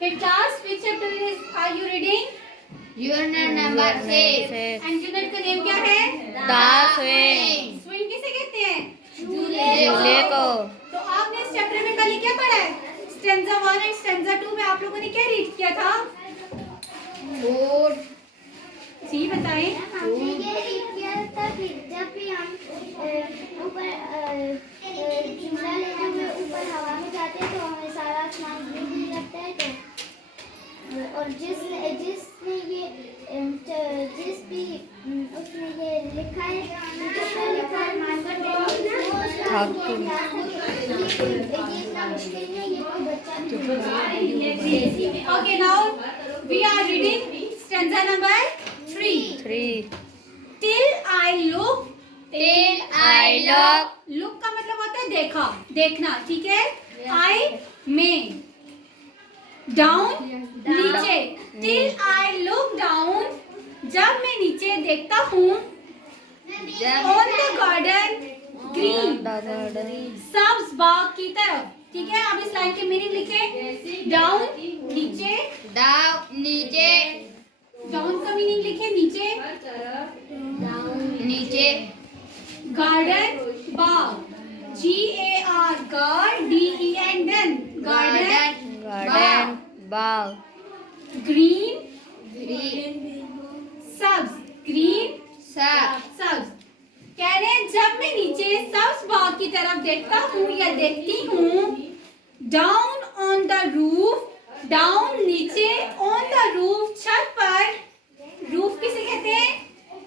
Fifth class, which chapter is are you reading? Unit number 6 And unit का name क्या है? The swing. Swing किसे कहते हैं? झूले को। तो आपने इस चैप्टर में कल क्या पढ़ा है? स्टेंजा 1 एंड स्टेंजा 2 में आप लोगों ने क्या रीड किया था? बोर्ड। जी बताएं। हमने ये रीड किया था कि जब भी हम ऊपर झूला लेते हुए ऊपर हवा में जाते हैं तो हमें सारा आसमान ब्लू लगता है। तो और जिसमें ये जिस भी उसमें ये लिखा है चैप्टर लिखा है ये इतना मुश्किल नहीं है, ये कोई बच्चा भी Okay, now we are reading stanza number 3. Till I look. Till I look. Look का मतलब होता है देखा, देखना, ठीक है? I में down नीचे। Till I look down, जब मैं नीचे देखता हूँ on the garden green, सब्ज बाग की तरफ, ठीक है? आप इस लाइन के मीनिंग लिखे। डाउन नीचे, डाउन नीचे। डाउन का मीनिंग लिखे नीचे, नीचे। गार्डन बाग, GAR गार्ड DEN डन, गार्डन बाग। ग्रीन ग्रीन सब्ज, ग्रीन सब। सब्ज। कह रहे हैं जब मैं नीचे सब्ज बाग की तरफ देखता हूँ या देखती हूँ, down on the roof, down नीचे, ऑन द रूफ छत पर। रूफ किसे कहते हैं?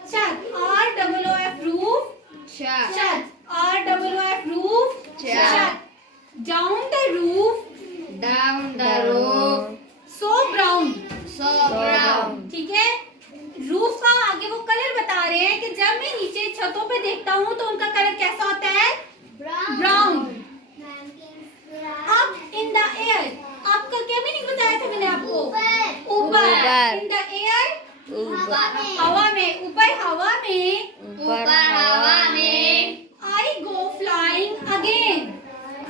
छत, ROOF रूफ, छत, ROOF रूफ, छत। Down the roof, down the roof. So brown, so brown. ठीक है? रूफ का आगे वो कलर बता रहे हैं कि जब मैं नीचे छतों पे देखता हूँ तो उनका कलर कैसा होता है? Brown. Up in the air, आपका क्या मीनिंग बताया था मैंने आपको? ऊपर। इन द एयर, हवा में, ऊपर हवा में। ऊपर हवा में। आई गो फ्लाइंग अगेन।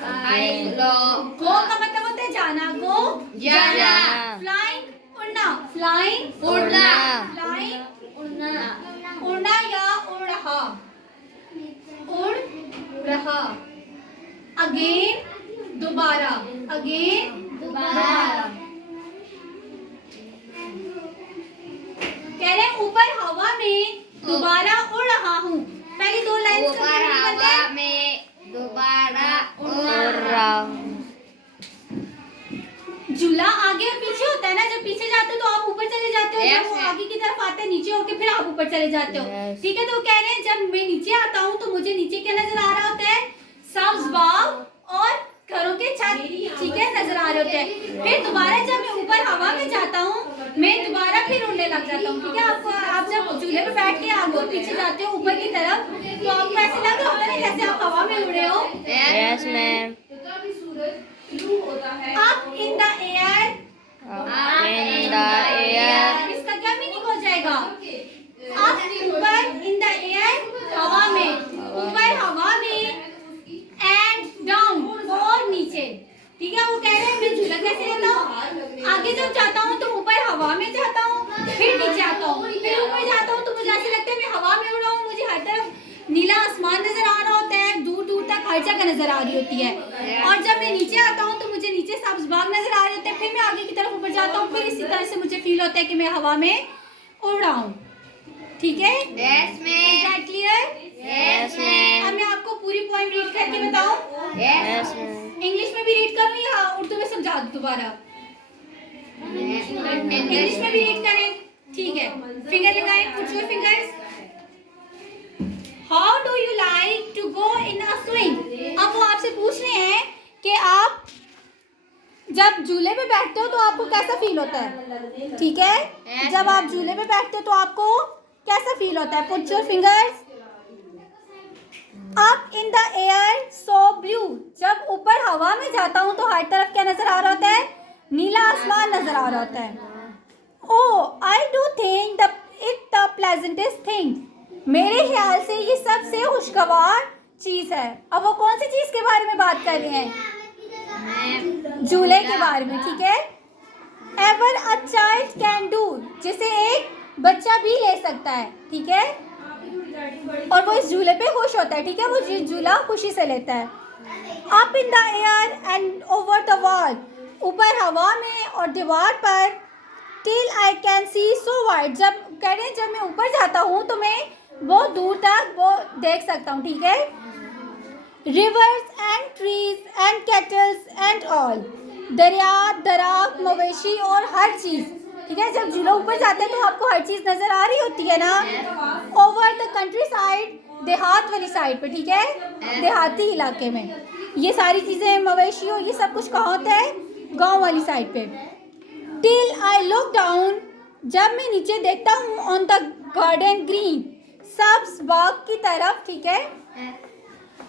आई लो। गो का मतलब होता है जाना, गो जाना। फ्लाइंग उड़ना, फ्लाइंग उड़ना। फ्लाइंग उड़ना। उड़ना या उड़ रहा, उड़ रहा। अगेन दोबारा, अगेन दोबारा। कह रहे हैं ऊपर हवा में दोबारा उड़ रहा हूँ। पहली दो लाइन ऊपर हवा में दोबारा उड़ रहा हूँ। झूला आगे और पीछे होता है ना, जब पीछे जाते हो तो आप ऊपर चले जाते हो, जब वो आगे की तरफ आते हैं नीचे होके फिर आप ऊपर चले जाते हो, ठीक है? तो वो कह रहे हैं जब मैं नीचे आता हूँ तो मुझे नीचे क्या नजर आ रहा होता है? सब्ज बाग और घरों के छत, ठीक है, नजर आ रहे होते हैं। फिर दोबारा जब मैं ऊपर हवा में जाता हूँ मैं दोबारा फिर उड़ने लग जाता हूँ, ठीक है? आपको आप जब झूले पे बैठ के आगे और पीछे जाते हो ऊपर की तरफ तो आपको ऐसे लग रहा होता है ना जैसे आप हवा में उड़े हो। Yes ma'am. Up in the air, in the air. इसका क्या मीनिंग हो जाएगा? अप ऊपर, इन द एयर हवा में, ऊपर हवा में, एंड डाउन और नीचे, ठीक है? वो कह रहे हैं मैं झूला कैसे लेता हूँ? आगे जब जाता हूँ तो ऊपर हवा में जाता हूँ, फिर नीचे आता हूँ, फिर ऊपर जाता हूँ तो मुझे ऐसे लगता है मैं हवा में उड़ रहा हूँ, मुझे हर तरफ नीला आसमान नजर आ रहा होता है, दूर दूर तक हर जगह नजर आ रही होती है। और जब मैं नीचे आता हूँ तो मुझे नीचे सब्ज बाग नजर आ रहे होते हैं, फिर मैं आगे की तरफ ऊपर जाता हूँ, फिर इसी तरह से मुझे फील होता है कि मैं हवा में उड़ रहा हूँ, ठीक है? Yes ma'am. Is that clear? Yes ma'am. अब मैं आपको पूरी पोएम रीड करके बताऊं? Yes ma'am. इंग्लिश में भी रीड करूं या उर्दू में समझा दूं दोबारा? इंग्लिश में भी रीड करें, ठीक है? फिंगर लगाएं, put your fingers. How do you like to go in a swing? अब वो आपसे पूछ रहे हैं कि आप जब झूले पे बैठते हो तो आपको कैसा फील होता है, ठीक है? जब आप झूले पे बैठते हो तो आपको कैसा फील होता है? Put your fingers. Up in the air so blue, जब ऊपर हवा में जाता हूँ तो हर तरफ क्या नजर आ रहा होता है? नीला आसमान नजर आ रहा होता है। Oh I do think it the pleasantest thing, मेरे ख्याल से ये सबसे खुशगवार चीज है। अब वो कौन सी चीज के बारे में बात कर रहे हैं? झूले के बारे में, ठीक है? Ever a child can do, जिसे एक बच्चा भी ले सकता है, ठीक है। और वो इस झूले पे खुश होता है, ठीक है, वो झूला खुशी से लेता है। Up in the air and over the wall, ऊपर हवा में और दीवार पर। Till I can see so wide, जब कह रहे हैं जब मैं ऊपर जाता हूँ तो मैं बहुत दूर तक वो देख सकता हूँ, ठीक है। Reverse and trees and kettles and all, दरिया, दराख, मवेशी और हर चीज़, ठीक है। जब झूला ऊपर जाते हैं तो आपको हर चीज़ नज़र आ रही होती है ना। ओवर द कंट्री साइड, देहात वाली साइड पे, ठीक है, देहाती इलाके में ये सारी चीज़ें, मवेशी और ये सब कुछ कहाँ होता है, गांव वाली साइड पे। टिल आई लुक डाउन, जब मैं नीचे देखता हूँ, ऑन द गार्डन ग्रीन, सब्ज बाग की तरफ, ठीक है।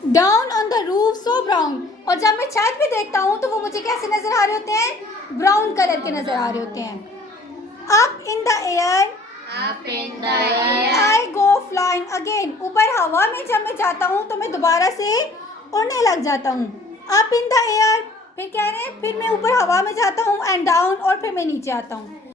Down on the roof so brown, और जब मैं छत पे देखता हूँ तो वो मुझे कैसे नजर आ रहे होते हैं, ब्राउन कलर के नजर आ रहे होते हैं। Up in the air, Up in the air, I go flying again, ऊपर हवा में जब मैं जाता हूँ तो मैं दोबारा से उड़ने लग जाता हूँ। अप इन द एयर, फिर कह रहे हैं फिर मैं ऊपर हवा में जाता हूँ, एंड डाउन, और फिर मैं नीचे आता हूँ।